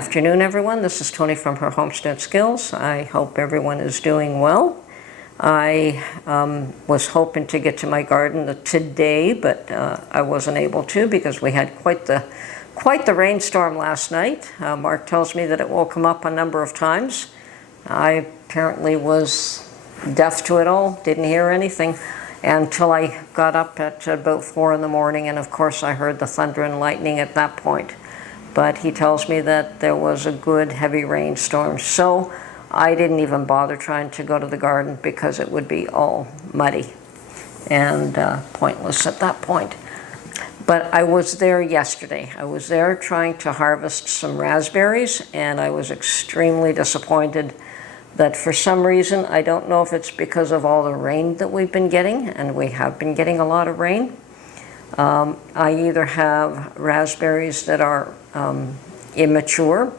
afternoon, everyone. This is Tony from Her Homestead Skills. I hope everyone is doing well. I was hoping to get to my garden today, but I wasn't able to because we had quite the rainstorm last night. Mark tells me that it will come up a number of times. I apparently was deaf to it all, didn't hear anything until I got up at about 4 in the morning, and of course I heard the thunder and lightning at that point. But he tells me that there was a good heavy rainstorm, so I didn't even bother trying to go to the garden because it would be all muddy and pointless at that point. But I was there yesterday. I was there trying to harvest some raspberries, and I was extremely disappointed that for some reason, I don't know if it's because of all the rain that we've been getting, and we have been getting a lot of rain. I either have raspberries that are immature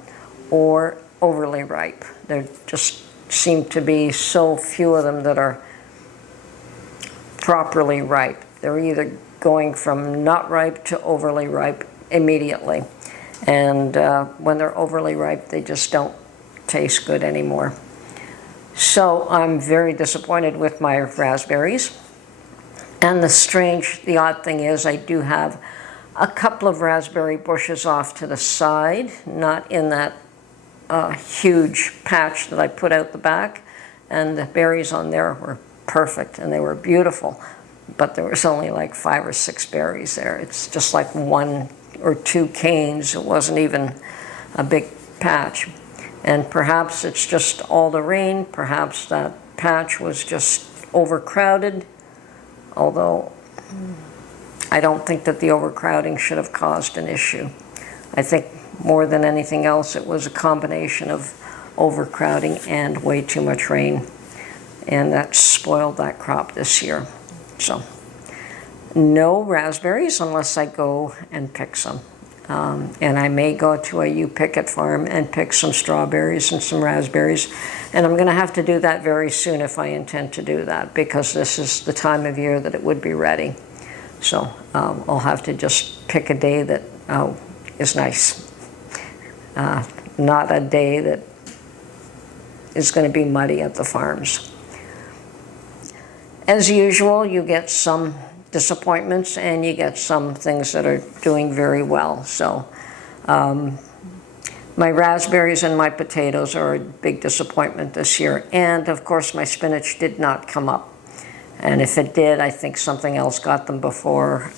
or overly ripe. There just seem to be so few of them that are properly ripe. They're either going from not ripe to overly ripe immediately. And when they're overly ripe, they just don't taste good anymore. So I'm very disappointed with my raspberries. And the odd thing is I do have a couple of raspberry bushes off to the side, not in that huge patch that I put out the back. And the berries on there were perfect and they were beautiful. But there was only like 5 or 6 berries there. It's just like 1 or 2 canes. It wasn't even a big patch. And perhaps it's just all the rain. Perhaps that patch was just overcrowded. Although I don't think that the overcrowding should have caused an issue. I think more than anything else, it was a combination of overcrowding and way too much rain. And that spoiled that crop this year. So no raspberries unless I go and pick some. And I may go to a U-Picket farm and pick some strawberries and some raspberries. And I'm going to have to do that very soon if I intend to do that, because this is the time of year that it would be ready. So I'll have to just pick a day that is nice. Not a day that is going to be muddy at the farms. As usual, you get some disappointments and you get some things that are doing very well. So my raspberries and my potatoes are a big disappointment this year. And of course my spinach did not come up. And if it did, I think something else got them before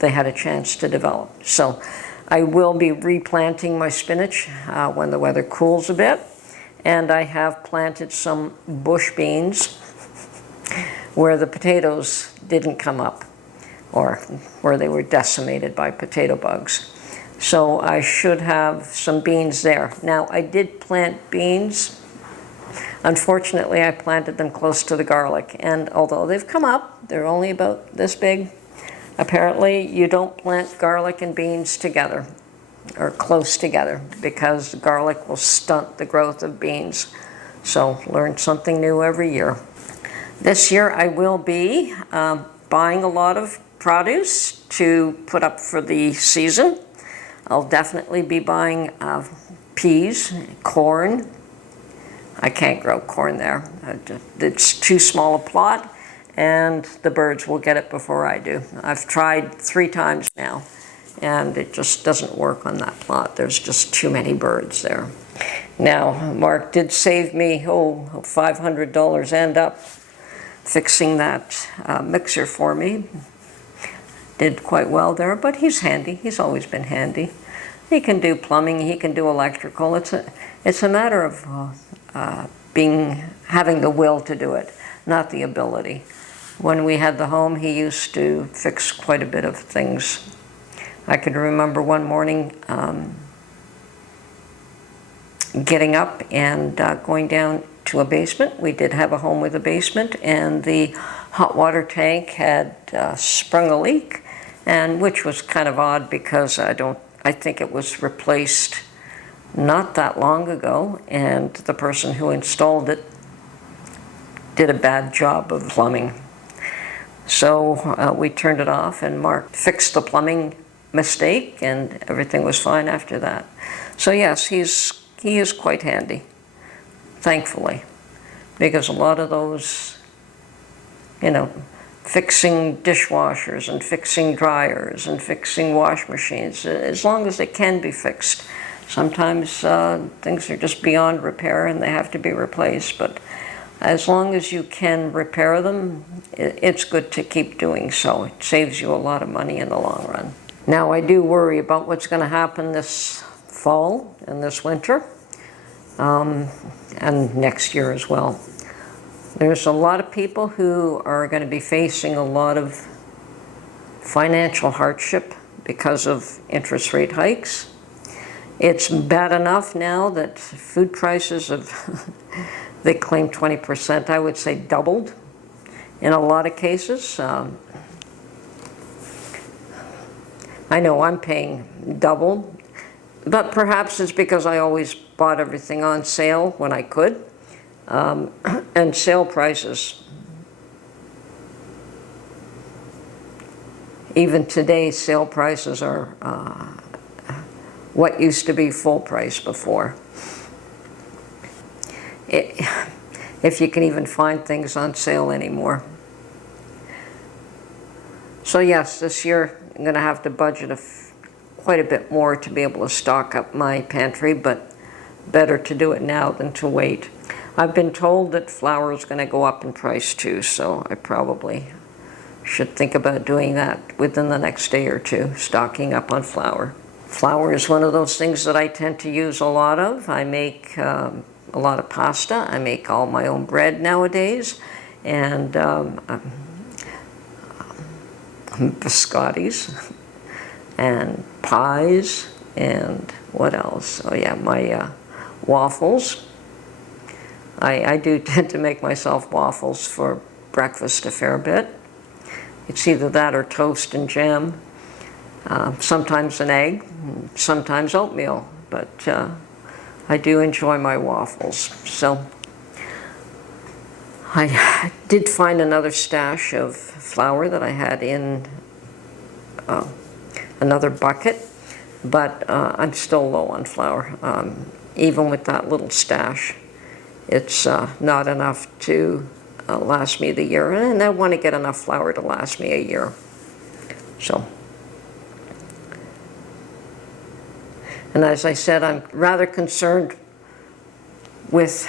they had a chance to develop. So I will be replanting my spinach when the weather cools a bit. And I have planted some bush beans where the potatoes didn't come up, or where they were decimated by potato bugs. So I should have some beans there. Now, I did plant beans. Unfortunately, I planted them close to the garlic, and although they've come up, they're only about this big. Apparently, you don't plant garlic and beans together, or close together, because garlic will stunt the growth of beans. So learn something new every year. This year, I will be buying a lot of produce to put up for the season. I'll definitely be buying peas, corn. I can't grow corn there. It's too small a plot, and the birds will get it before I do. I've tried 3 times now, and it just doesn't work on that plot. There's just too many birds there. Now, Mark did save me, $500 and up fixing that mixer for me. Did quite well there, but he's handy. He's always been handy. He can do plumbing, he can do electrical. It's a matter of having the will to do it, not the ability. When we had the home, he used to fix quite a bit of things. I could remember one morning getting up and going down to a basement. We did have a home with a basement, and the hot water tank had sprung a leak, and which was kind of odd because I think it was replaced not that long ago, and the person who installed it did a bad job of plumbing. So we turned it off, and Mark fixed the plumbing mistake, and everything was fine after that. So yes, he is quite handy, thankfully, because a lot of those, you know, fixing dishwashers and fixing dryers and fixing wash machines, as long as they can be fixed. Sometimes things are just beyond repair and they have to be replaced, but as long as you can repair them, it's good to keep doing so. It saves you a lot of money in the long run. Now, I do worry about what's going to happen this fall and this winter, and next year as well. There's a lot of people who are going to be facing a lot of financial hardship because of interest rate hikes. It's bad enough now that food prices have, they claim 20%, I would say doubled in a lot of cases. I know I'm paying double, but perhaps it's because I always bought everything on sale when I could. And sale prices, even today, sale prices are what used to be full price before. If you can even find things on sale anymore. So yes, this year I'm going to have to budget quite a bit more to be able to stock up my pantry, but better to do it now than to wait. I've been told that flour is going to go up in price too, so I probably should think about doing that within the next day or two, stocking up on flour. Flour is one of those things that I tend to use a lot of. I make a lot of pasta. I make all my own bread nowadays, and biscottis and pies, and what else? Oh yeah, my waffles. I do tend to make myself waffles for breakfast a fair bit. It's either that or toast and jam, sometimes an egg, sometimes oatmeal, but I do enjoy my waffles. So I did find another stash of flour that I had in another bucket, but I'm still low on flour. Even with that little stash, it's not enough to last me the year, and I want to get enough flour to last me a year. So, and as I said, I'm rather concerned with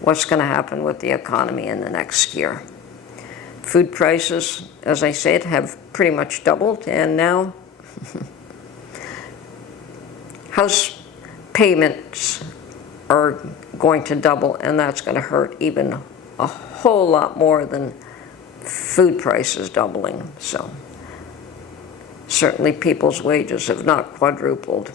what's going to happen with the economy in the next year. Food prices, as I said, have pretty much doubled, and now house payments are going to double, and that's going to hurt even a whole lot more than food prices doubling. So certainly people's wages have not quadrupled.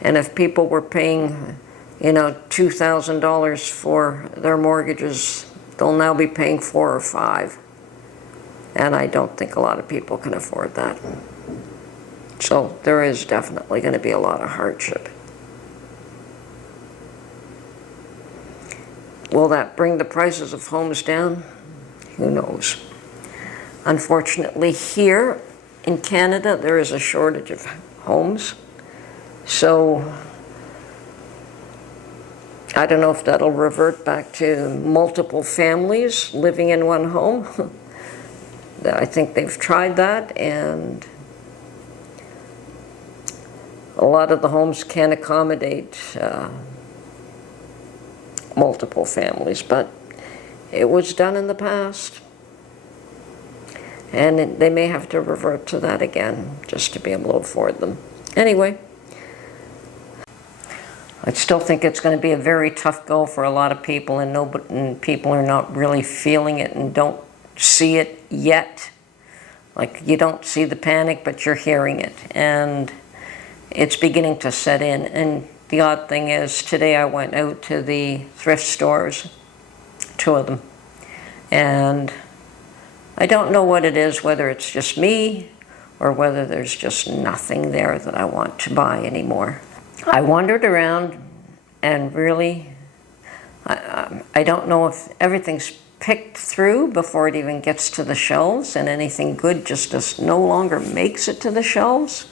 And if people were paying, you know, $2,000 for their mortgages, they'll now be paying $4,000 or $5,000. And I don't think a lot of people can afford that. So there is definitely going to be a lot of hardship. Will that bring the prices of homes down? Who knows? Unfortunately, here in Canada, there is a shortage of homes. So I don't know if that'll revert back to multiple families living in one home. I think they've tried that, and a lot of the homes can't accommodate multiple families, but it was done in the past, and they may have to revert to that again just to be able to afford them. Anyway, I still think it's going to be a very tough go for a lot of people, and people are not really feeling it and don't see it yet. Like, you don't see the panic, but you're hearing it, and it's beginning to set in. And the odd thing is, today I went out to the thrift stores, 2 of them, and I don't know what it is, whether it's just me or whether there's just nothing there that I want to buy anymore. I wandered around, and really, I don't know if everything's picked through before it even gets to the shelves, and anything good just no longer makes it to the shelves.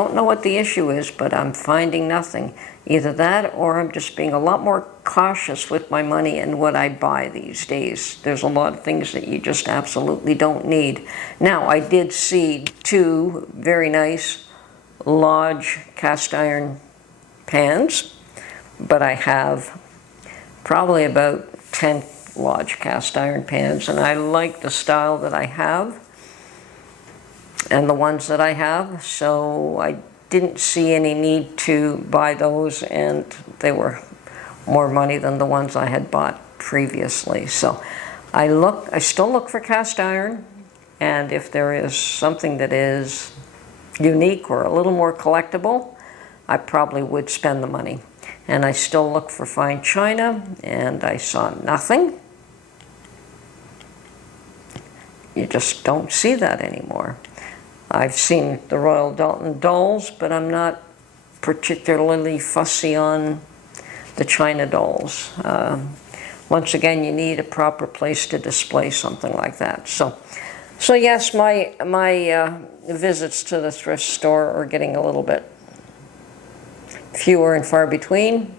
don't know what the issue is, but I'm finding nothing. Either that or I'm just being a lot more cautious with my money and what I buy these days. There's a lot of things that you just absolutely don't need. Now, I did see 2 very nice large cast iron pans, but I have probably about 10 large cast iron pans, and I like the style that I have and the ones that I have, so I didn't see any need to buy those, and they were more money than the ones I had bought previously. So I still look for cast iron, and if there is something that is unique or a little more collectible, I probably would spend the money. And I still look for fine china, and I saw nothing. You just don't see that anymore. I've seen the Royal Doulton dolls, but I'm not particularly fussy on the china dolls. Once again, you need a proper place to display something like that. So yes, my visits to the thrift store are getting a little bit fewer and far between,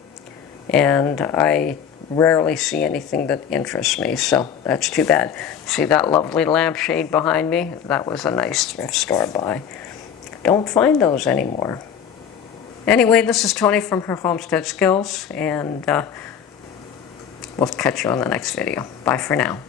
and I rarely see anything that interests me, so that's too bad. See that lovely lampshade behind me? That was a nice thrift store buy. Don't find those anymore. Anyway, this is Tony from Her Homestead Skills, and we'll catch you on the next video. Bye for now.